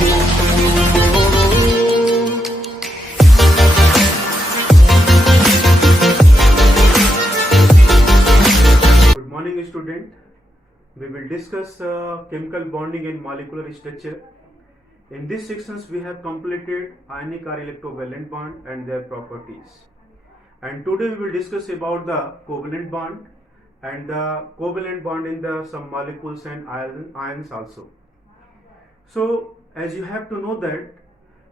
Good morning, student. We will discuss chemical bonding and molecular structure. In these sections, we have completed ionic or electrovalent bond and their properties. And today we will discuss about the covalent bond and the covalent bond in the some molecules and ions also. So, as you have to know that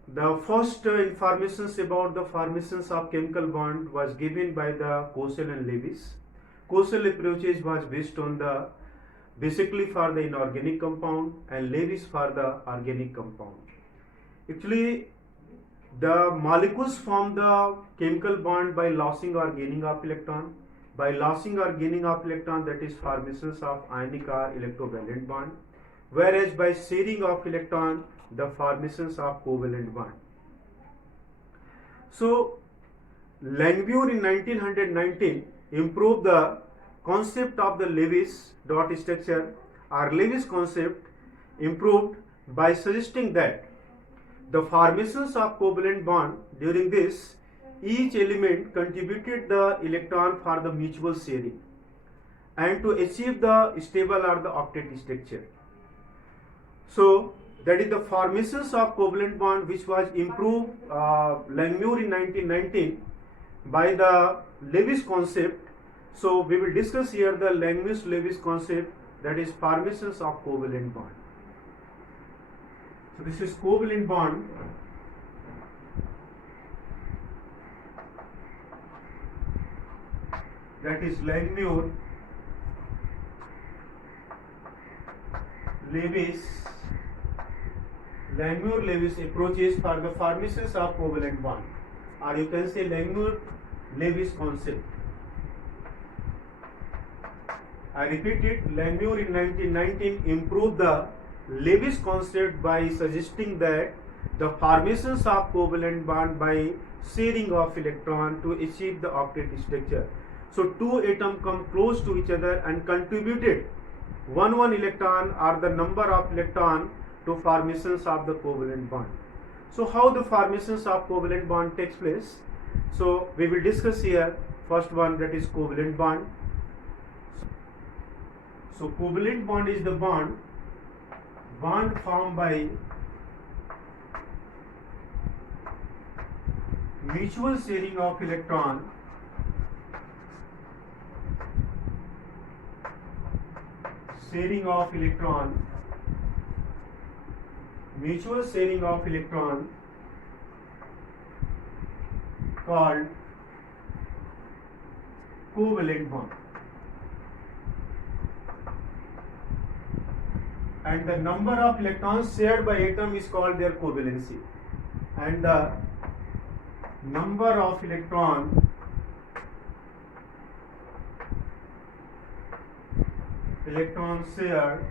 the first informations about the formations of chemical bond was given by the Kosel and Lewis. Kosel approaches was based on the basically for the inorganic compound and Lewis for the organic compound. Actually, the molecules form the chemical bond by losing or gaining of electron. By losing or gaining of electron, that is formations of ionic or electrovalent bond. Whereas by sharing of electron, the formations of covalent bond. So, Langmuir in 1919 improved the concept of the Lewis dot structure or Lewis concept improved by suggesting that the formations of covalent bond during this each element contributed the electron for the mutual sharing and to achieve the stable or the octet structure. So that is the formations of covalent bond which was improved Langmuir in 1919 by the Lewis concept. So we will discuss here the Langmuir-Lewis concept, that is formations of covalent bond. So this is covalent bond. That is Langmuir-Lewis approaches for the formations of covalent bond, or you can say Langmuir-Lewis concept. I repeat it, Langmuir in 1919 improved the Lewis concept by suggesting that the formations of covalent bond by sharing of electron to achieve the octet structure. So two atoms come close to each other and contributed one electron or the number of electron to formations of the covalent bond. So how the formations of covalent bond takes place? So we will discuss here first one, that is covalent bond. So covalent bond is the bond formed by mutual sharing of electron mutual sharing of electron called covalent bond. And the number of electrons shared by atom is called their covalency, and the number of electrons shared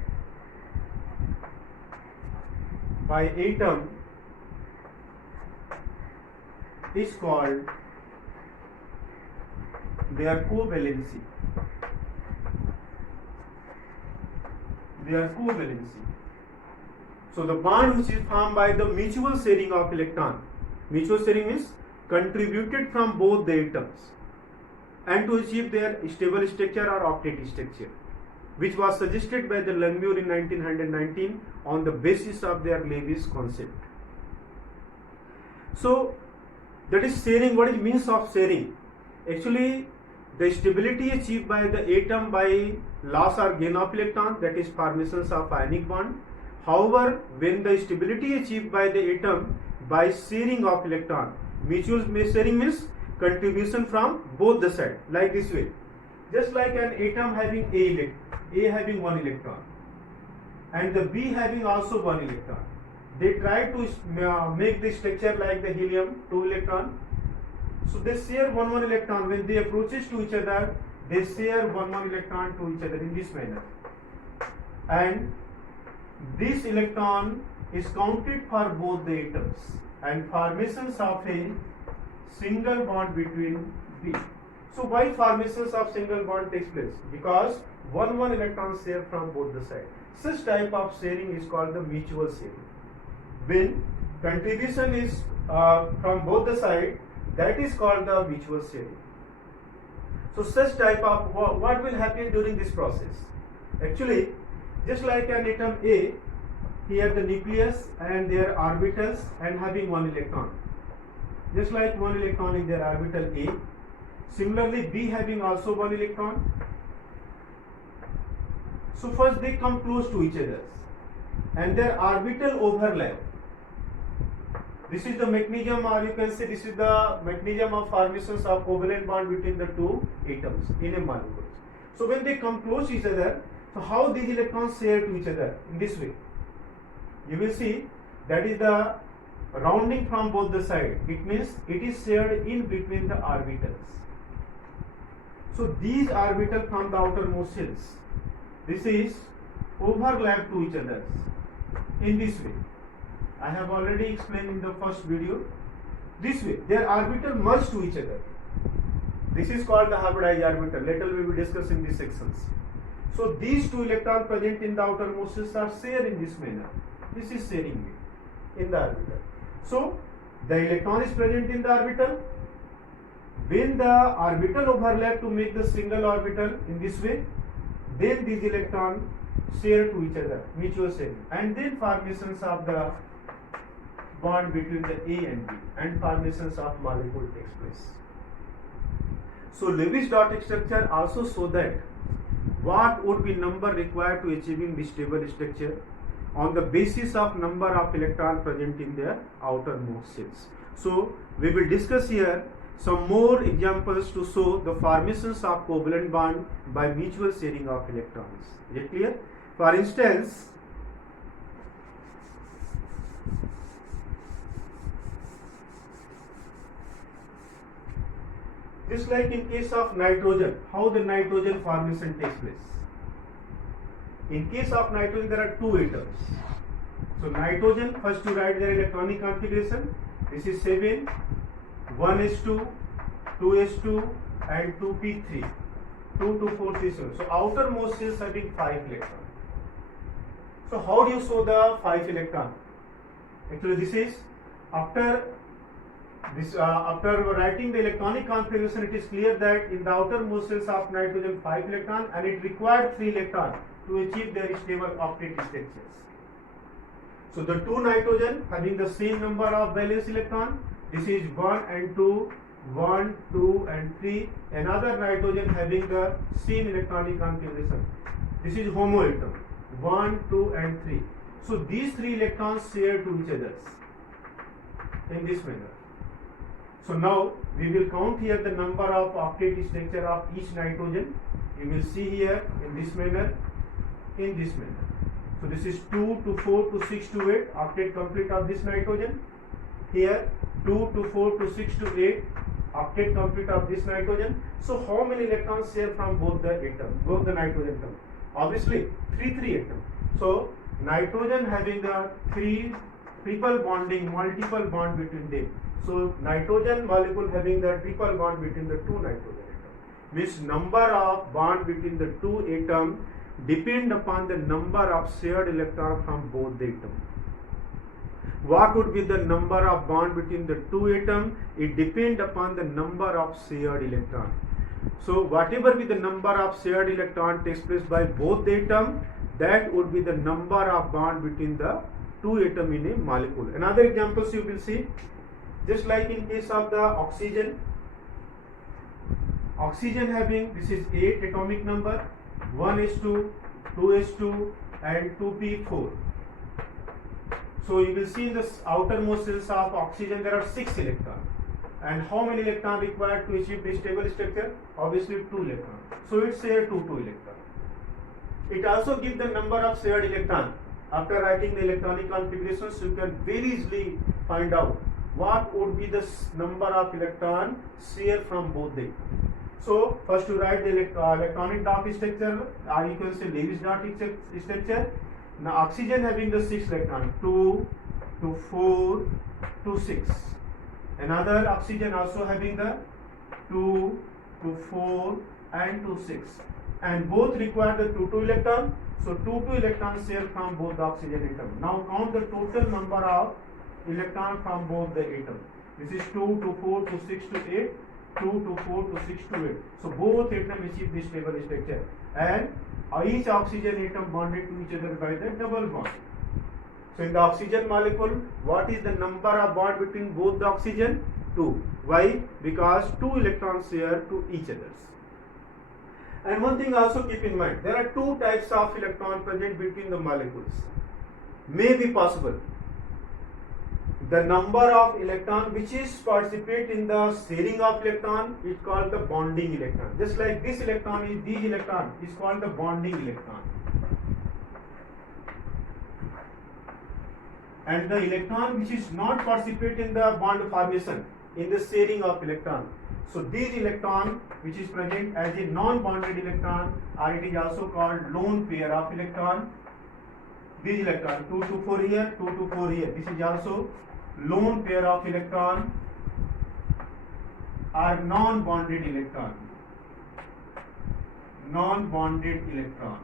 by atom is called their covalency. So the bond which is formed by the mutual sharing of electron, mutual sharing means contributed from both the atoms and to achieve their stable structure or octet structure, which was suggested by the Langmuir in 1919 on the basis of their Lewis concept. So that is sharing. What is means of sharing? Actually, the stability achieved by the atom by loss or gain of electron, that is formations of ionic bond. However, when the stability achieved by the atom by sharing of electron, mutual sharing means contribution from both the sides, like this way. Just like an atom having A having one electron and the B having also one electron. They try to make the structure like the helium, 2 electron. So they share one electron. When they approaches to each other, they share one electron to each other in this manner. And this electron is counted for both the atoms and formations of a single bond between B. So why formations of single bond takes place? Because one electron share from both the sides. Such type of sharing is called the mutual sharing. when contribution is from both the side, that is called the mutual sharing. So such type of what will happen during this process? Actually, just like an atom A, here the nucleus and their orbitals and having one electron. Just like one electron in their orbital A. Similarly, B having also one electron. So first they come close to each other and their orbital overlap. This is the mechanism, or you can say this is the mechanism of formations of covalent bond between the two atoms in a molecule. So when they come close to each other, so how these electrons share to each other? In this way. You will see that is the rounding from both the sides. It means it is shared in between the orbitals. So these orbitals from the outermost shells, this is overlap to each other in this way. I have already explained in the first video. This way, their orbital merge to each other. This is called the hybridized orbital. Later we will discuss in these sections. So these two electrons present in the outermost shells are shared in this manner. This is sharing in the orbital. So the electron is present in the orbital. When the orbital overlap to make the single orbital in this way, then these electrons share to each other, mutual sharing, and then formations of the bond between the A and B and formations of molecule takes place. So Lewis dot structure also show that what would be number required to achieving this stable structure on the basis of number of electrons present in their outermost shells. So we will discuss here some more examples to show the formations of covalent bond by mutual sharing of electrons. Is it clear? For instance, just like in case of nitrogen, how the nitrogen formation takes place. In case of nitrogen, there are two atoms. So nitrogen, first to write their electronic configuration. This is 7, 1s2, 2s2 and 2p3, 2 to 4 C7. So outermost shells having 5 electrons. So how do you show the 5 electron? Actually, this is after writing the electronic configuration, it is clear that in the outermost shells of nitrogen 5 electron and it required 3 electron to achieve their stable octet structures. So the two nitrogen having the same number of valence electron, this is 1 and 2, 1, 2 and 3. Another nitrogen having the same electronic configuration. This is homoatom, 1, 2 and 3. So these 3 electrons share to each other in this manner. So now we will count here the number of octet structure of each nitrogen. You will see here in this manner, in this manner. So this is 2 to 4 to 6 to 8 octet complete of this nitrogen. Here 2 to 4 to 6 to 8 octet complete of this nitrogen. So how many electrons share from both the atom, both the nitrogen atom? Obviously 3 atom. So nitrogen having the 3 triple bonding, multiple bond between them. So nitrogen molecule having the triple bond between the 2 nitrogen atoms. Means number of bond between the 2 atoms depend upon the number of shared electron from both the atoms. What would be the number of bond between the 2 atoms? It depends upon the number of shared electron. So whatever be the number of shared electron takes place by both the atoms, that would be the number of bond between the 2 atoms in a molecule. Another examples you will see, just like in case of the oxygen having, this is 8 atomic number, 1s2, 2s2 and 2p4. So you will see in the outermost shells of oxygen there are 6 electrons. And how many electrons required to achieve this stable structure? Obviously 2 electrons. So it shares 2 electrons. It also gives the number of shared electrons. After writing the electronic configurations, you can very easily find out what would be the number of electrons shared from both them. So first to write the electronic dot structure, or you can say Lewis dot structure. Now oxygen having the 6 electrons, 2 to 4 to 6. Another oxygen also having the 2 to 4 and to 6. and both require the 2 electron. So 2 electrons share from both the oxygen atom. Now count the total number of electron from both the atom. This is 2 to 4 to 6 to 8, 2 to 4 to 6 to 8. So both atoms achieve this stable structure, and each oxygen atom bonded to each other by the double bond. So in the oxygen molecule, what is the number of bond between both the oxygen? 2. Why? Because 2 electrons share to each other. And one thing also keep in mind, there are 2 types of electron present between the molecules. May be possible. The number of electron which is participate in the sharing of electron is called the bonding electron. Just like this electron is these electron is called the bonding electron. And the electron which is not participate in the bond formation, in the sharing of electron. So these electron which is present as a non-bonded electron, or it is also called lone pair of electron. These electron 2 to 4 here, 2 to 4 here. This is also lone pair of electron or non-bonded electron. Non-bonded electron.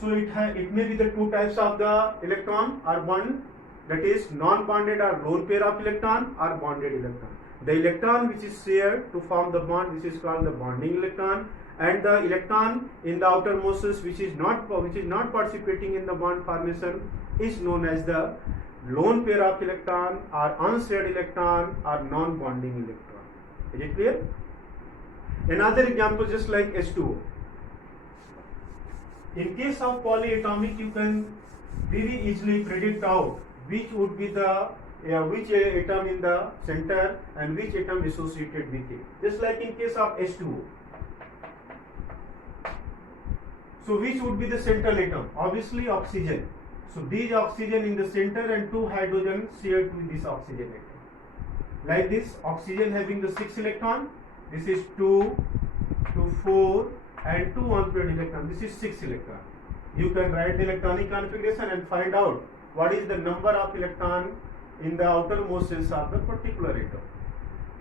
So it may be the 2 types of the electron, or one that is non-bonded or lone pair of electron, or bonded electron. The electron which is shared to form the bond, this is called the bonding electron, and the electron in the outermost which is not participating in the bond formation is known as the lone pair of electron or unshared electron or non-bonding electron. Is it clear? Another example, just like H2O. In case of polyatomic, you can very easily predict out which would be the which atom in the center and which atom associated with it. Just like in case of H2O. So which would be the central atom? Obviously oxygen. So these oxygen in the center and 2 hydrogen shared with this oxygen atom. Like this, oxygen having the 6 electron. This is 2 to 4 and 2 unpaired electron. This is 6 electron. You can write the electronic configuration and find out what is the number of electron in the outermost cells of the particular atom.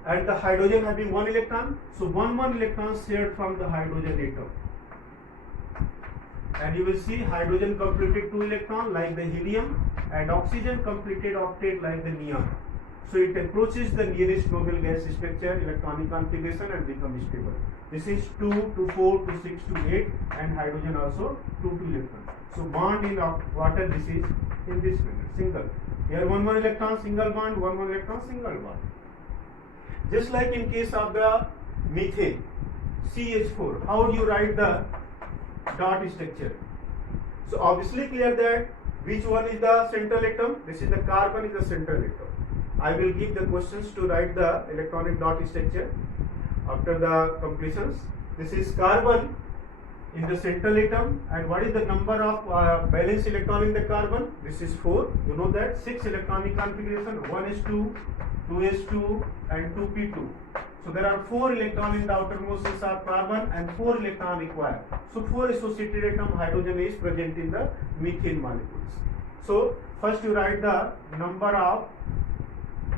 And the hydrogen having 1 electron, so 1 electron shared from the hydrogen atom. And you will see hydrogen completed 2 electron like the helium, and oxygen completed octet like the neon. So it approaches the nearest noble gas structure, electronic configuration, and becomes stable. This is 2 to 4 to 6 to 8, and hydrogen also 2 electrons. So bond in water, this is in this manner, single. Here 1 electron, single bond, 1 electron, single bond. Just like in case of the methane, CH4, how do you write the dot structure? So obviously clear that which one is the central atom? This is the carbon is the central atom. I will give the questions to write the electronic dot structure after the completions. This is carbon in the central atom, and what is the number of valence electron in the carbon? This is 4. You know that 6 electronic configuration, 1s2, 2s2 and 2p2. So there are 4 electrons in the outermost cells of carbon and 4 electrons required. So 4 associated atom hydrogen is present in the methane molecules. So first you write the number of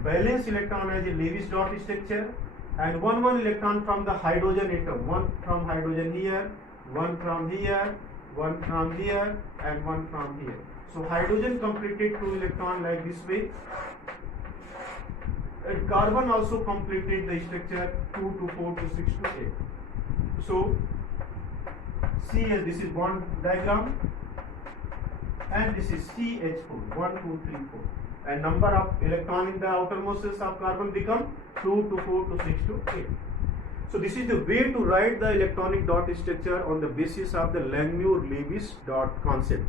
valence electron as a Lewis dot structure, and 1 electron from the hydrogen atom, 1 from hydrogen here, 1 from here, 1 from here, and 1 from here. So hydrogen completed 2 electron like this way. And carbon also completed the structure 2 to 4 to 6 to 8. So CH, this is bond diagram, and this is CH4, 1, 2, 3, 4. And number of electron in the outermost cells of carbon become 2 to 4 to 6 to 8. So this is the way to write the electronic dot structure on the basis of the Langmuir-Lewis dot concept,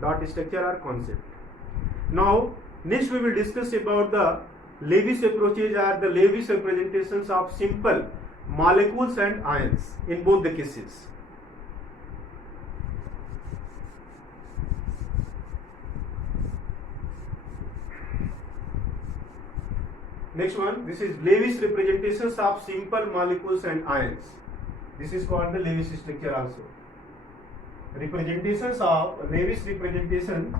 dot structure or concept. Now next we will discuss about the Lewis approaches or the Lewis representations of simple molecules and ions in both the cases. Next one, this is Lewis representations of simple molecules and ions. This is called the Lewis structure also. Representations of Lewis representation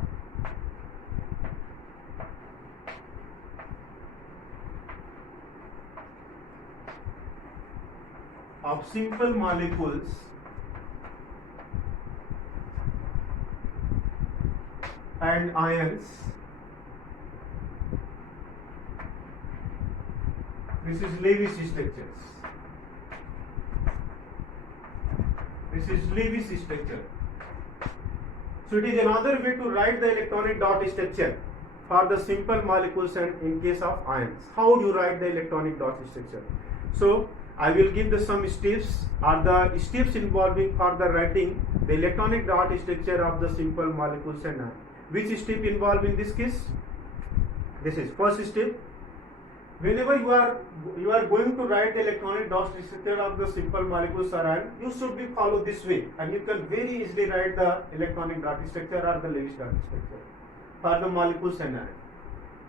of simple molecules and ions. This is Lewis structures. This is Lewis structure. So it is another way to write the electronic dot structure for the simple molecules and in case of ions. How do you write the electronic dot structure? So I will give the some steps or the steps involving for the writing the electronic dot structure of the simple molecules and ions. Which step involved in this case? This is first step. Whenever you are going to write the electronic dot structure of the simple molecules or ion, you should be follow this way, and you can very easily write the electronic dot structure or the Lewis dot structure for the molecules and ion.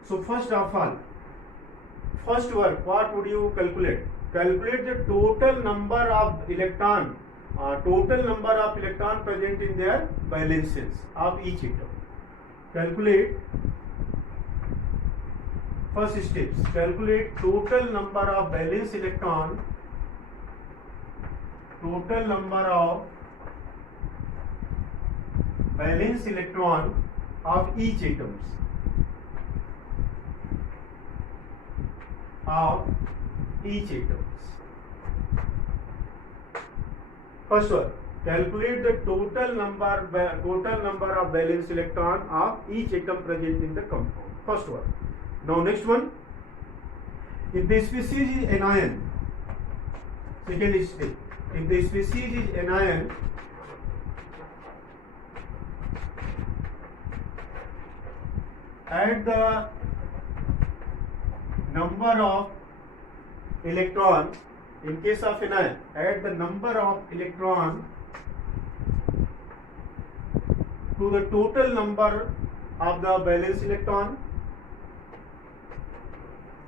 So first of all, first work, what would you calculate? Calculate the total number of electron present in their valences of each atom. Calculate first steps. Calculate total number of valence electron. Total number of valence electron of each atoms. Of each atoms. First one. Calculate the total number of valence electron of each atom present in the compound. First one. Now next one. If the species is anion, second step. If the species is anion, add the number of electron. In case of anion, add the number of electron to the total number of the valence electron,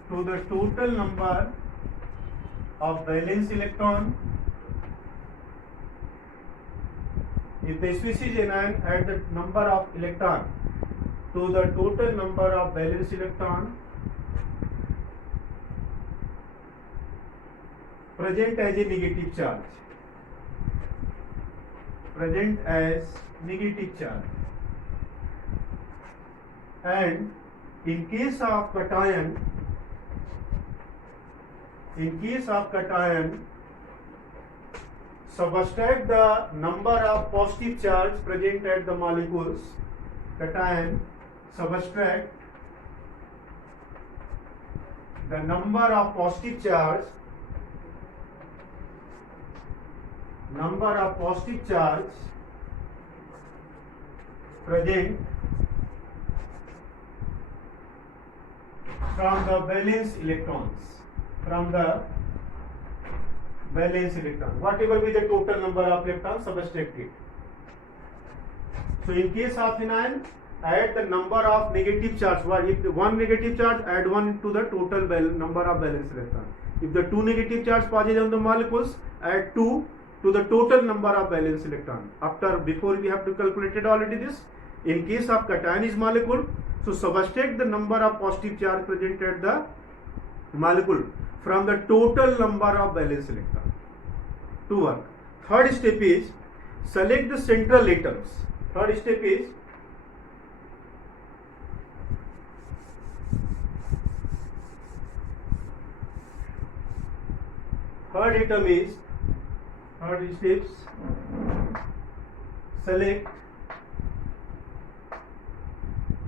to the total number of valence electron. If the species is anion, add the number of electron to the total number of valence electron present as a negative charge. Present as negative charge. And in case of cation, subtract the number of positive charge present at the molecules. Cation, subtract the number of positive charge present from the valence electrons. Whatever be the total number of electrons, subtract it. So in case of anion, add the number of negative charge. If one negative charge, add one to the total number of valence electrons. If the two negative charge posits on the molecules, add 2 to the total number of valence electron. Before we have to calculate it already this. In case of cation molecule, so subtract the number of positive charge present at the molecule from the total number of valence electron. To work. Third step is select the central atoms. Third step is third steps, select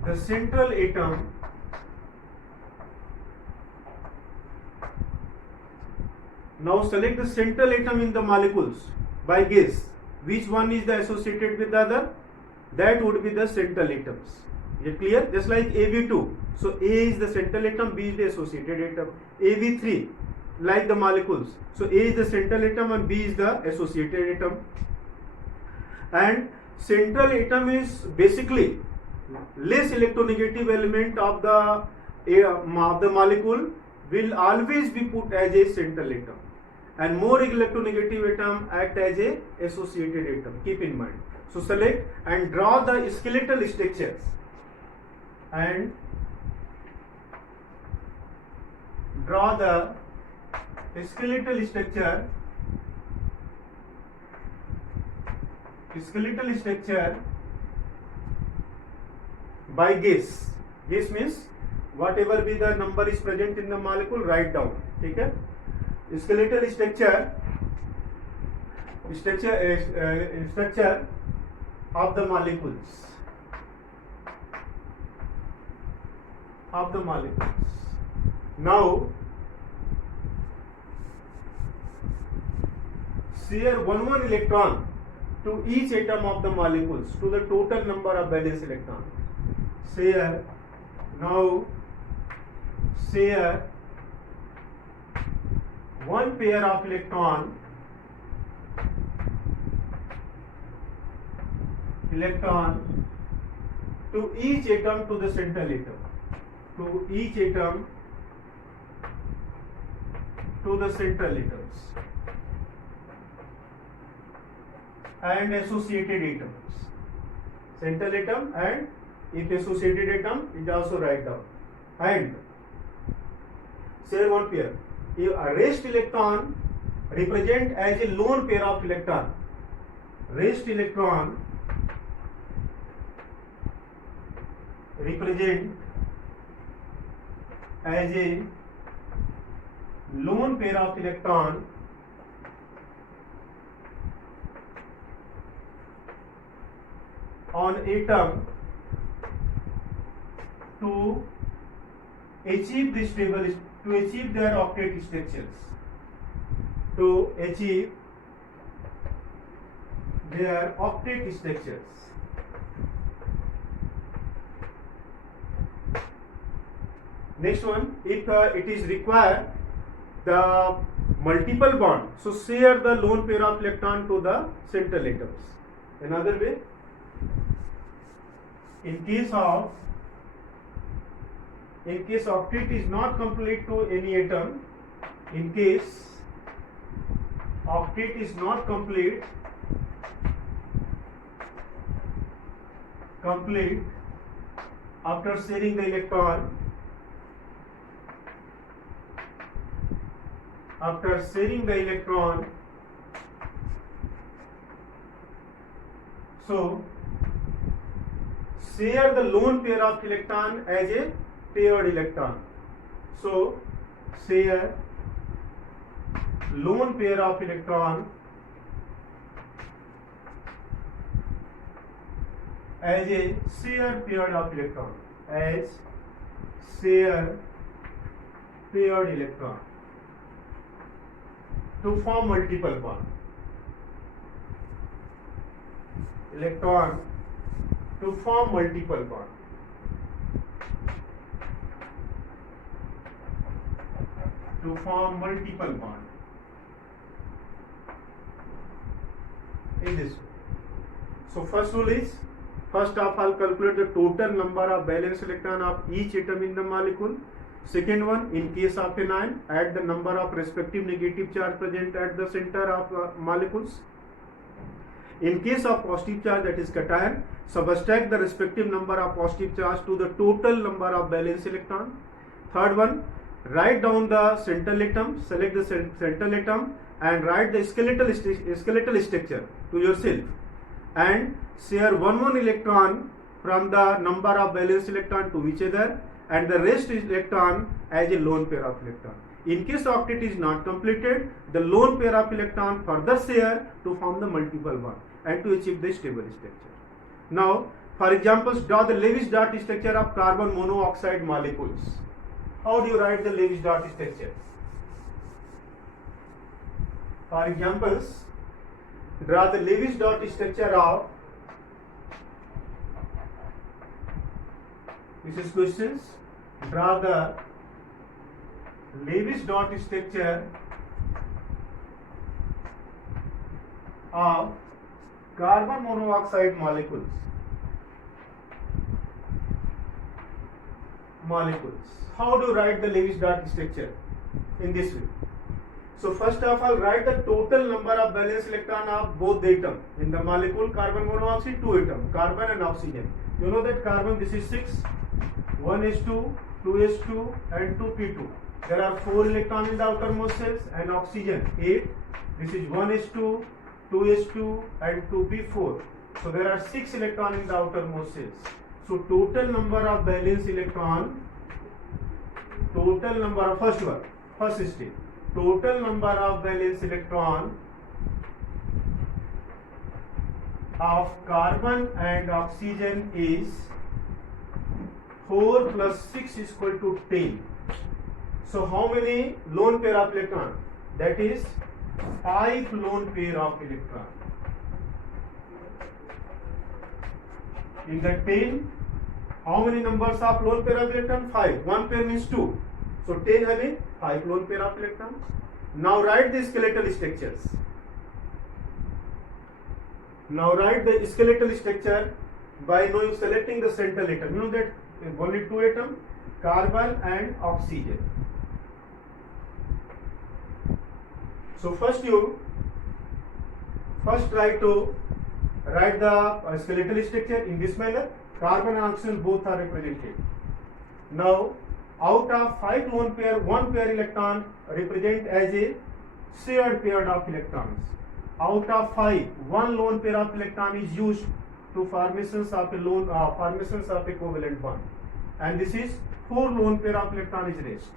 the central atom Now select the central atom in the molecules by guess. Which one is the associated with the other? That would be the central atoms. Is it clear? Just like Av2. So A is the central atom, B is the associated atom. Av3, like the molecules. So A is the central atom and B is the associated atom. And central atom is basically less electronegative element of the molecule will always be put as a central atom, and more electronegative atom act as a associated atom. Keep in mind. So select and draw the skeletal structures and draw the skeletal structure skeletal structure by guess. Guess means whatever be the number is present in the molecule, write down. ठीक है? Skeletal structure of the molecules. Now share one electron to each atom of the molecules to the total number of valence electron. Share one pair of electron to each atom to the central atom. To each atom to the central atoms and associated atoms. Central atom and if associated atom is also write down. And share one pair. If a rest electron represent as a lone pair of electron. Rest electron represent as a lone pair of electron on atom to achieve this stable, to achieve their octet structures. To achieve their octet structures. Next one, if it is required the multiple bond, so share the lone pair of electron to the central atoms. Another way, in case octet is not complete to any atom, in case octet is not complete after sharing the electron, so share the lone pair of electron as a paired electron. So share lone pair of electron as a shared paired of electron, as shared paired electron to form multiple bond. Electron to form multiple bond. To form multiple bond. In this way. So first rule is, first of all calculate the total number of valence electron of each atom in the molecule. Second one, in case of anion, add the number of respective negative charge present at the center of molecules. In case of positive charge, that is cation, subtract the respective number of positive charge to the total number of valence electron. Third one, write down the central atom, select the central atom and write the skeletal structure to yourself and share one electron from the number of valence electron to each other and the rest electron as a lone pair of electron. In case octet is not completed, the lone pair of electron further share to form the multiple bond and to achieve the stable structure. Now, for example, draw the Lewis dot structure of carbon monoxide molecules. How do you write the Lewis dot structure? For examples, draw the Lewis dot structure of, this is questions, draw the Lewis dot structure of carbon monoxide molecules. How do you write the Lewis dot structure? In this way. So first of all, write the total number of valence electron of both the atom. In the molecule carbon monoxide, 2 atoms, carbon and oxygen. You know that carbon, this is 6, 1s2, 2s2 and 2p2. There are 4 electrons in the outermost cells, and oxygen 8. This is 1s2, 2s2 and 2p4. So there are 6 electrons in the outermost shells. So total number of valence electron, total number of first state, total number of valence electron of carbon and oxygen is 4 plus 6 is equal to 10. So how many lone pair of electron? That is 5 lone pair of electron. In the 10, how many numbers of lone pair of electron? 5. 1 pair means 2. So 10 having 5 lone pair of electrons. Now write the skeletal structures. Now write the skeletal structure by selecting the central atom. You know that only 2 atoms, carbon and oxygen. So first try to write the skeletal structure in this manner. Carbon and oxygen both are represented. Now out of 5 lone pair, 1 pair electron represent as a shared pair of electrons. Out of 5, 1 lone pair of electron is used to formations of a formations of a covalent bond, and this is 4 lone pair of electron is rest.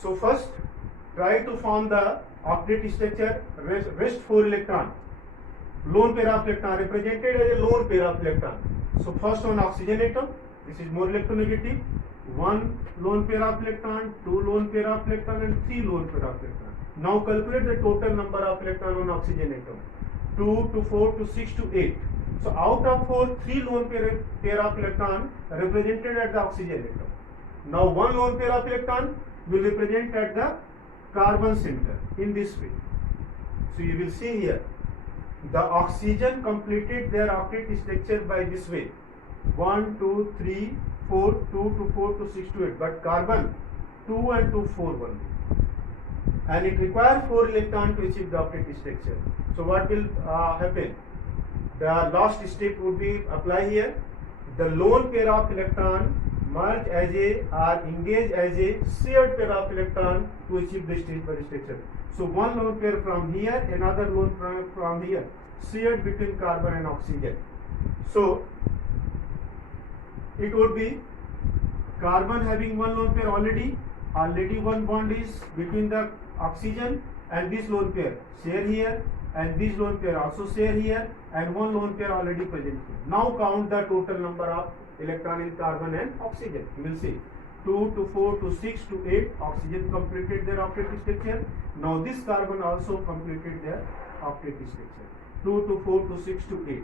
So first try to form the octet structure. Rest 4 electron, lone pair of electron represented as a lone pair of electron. So first one oxygen atom, this is more electronegative. 1 lone pair of electron, 2 lone pair of electron, and 3 lone pair of electron. Now calculate the total number of electron on oxygen atom. 2 to 4 to 6 to 8. So out of 4, 3 lone pair of electron represented at the oxygen atom. Now 1 lone pair of electron will represent at the carbon center in this way. So you will see here the oxygen completed their octet structure by this way. 1, 2, 3, 4, 2 to 4 to 6 to 8. But carbon 2 and 2, 4 only. And it requires 4 electrons to achieve the octet structure. So what will happen? The last step would be apply here. The lone pair of electron merge as a or engage as a shared pair of electron to achieve the stable structure. So one lone pair from here, another lone from here, shared between carbon and oxygen. So it would be carbon having 1 lone pair already 1 bond is between the oxygen and this lone pair share here, and this lone pair also share here, and 1 lone pair already present here. Now count the total number of electron in carbon and oxygen. You will see 2 to 4 to 6 to 8 oxygen completed their octet structure. Now this carbon also completed their octet structure. 2 to 4 to 6 to 8.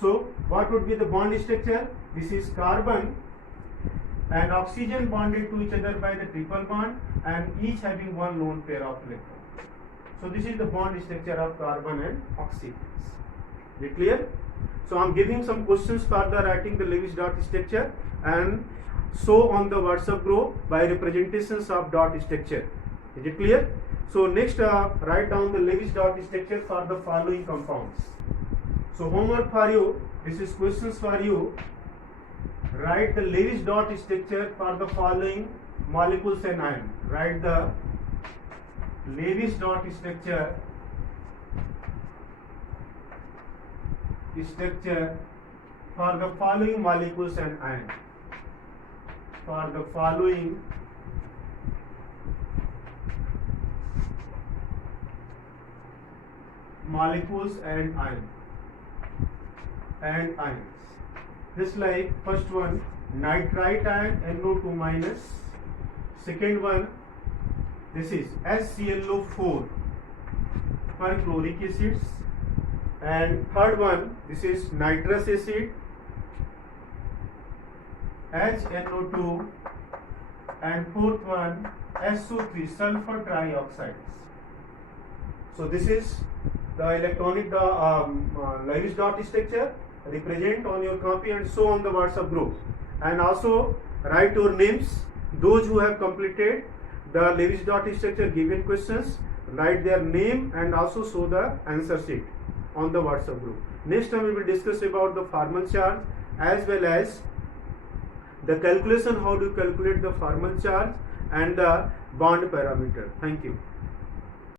So what would be the bond structure? This is carbon and oxygen bonded to each other by the triple bond, and each having 1 lone pair of electrons. So this is the bond structure of carbon and oxygen. Is it clear? So I am giving some questions for the writing the Lewis dot structure and show on the WhatsApp group by representations of dot structure. Is it clear? So next write down the Lewis dot structure for the following compounds. So homework for you, this is questions for you. Write the Lewis dot structure for the following molecules and ion. Write the Lewis dot structure for the following molecules and ion. For the following molecules and ions. Just like first one, nitrite ion NO2 minus. Second one, this is HClO4 perchloric acids. And third one, this is nitrous acid, HNO2, and fourth one, SO3 sulfur trioxides. So this is the electronic Lewis dot structure. Represent on your copy and show on the WhatsApp group, and also write your names. Those who have completed the Lewis dot structure given questions, write their name and also show the answer sheet on the WhatsApp group. Next time we will discuss about the Farman charge as well as the calculation, how to calculate the Farman charge and the bond parameter. Thank you.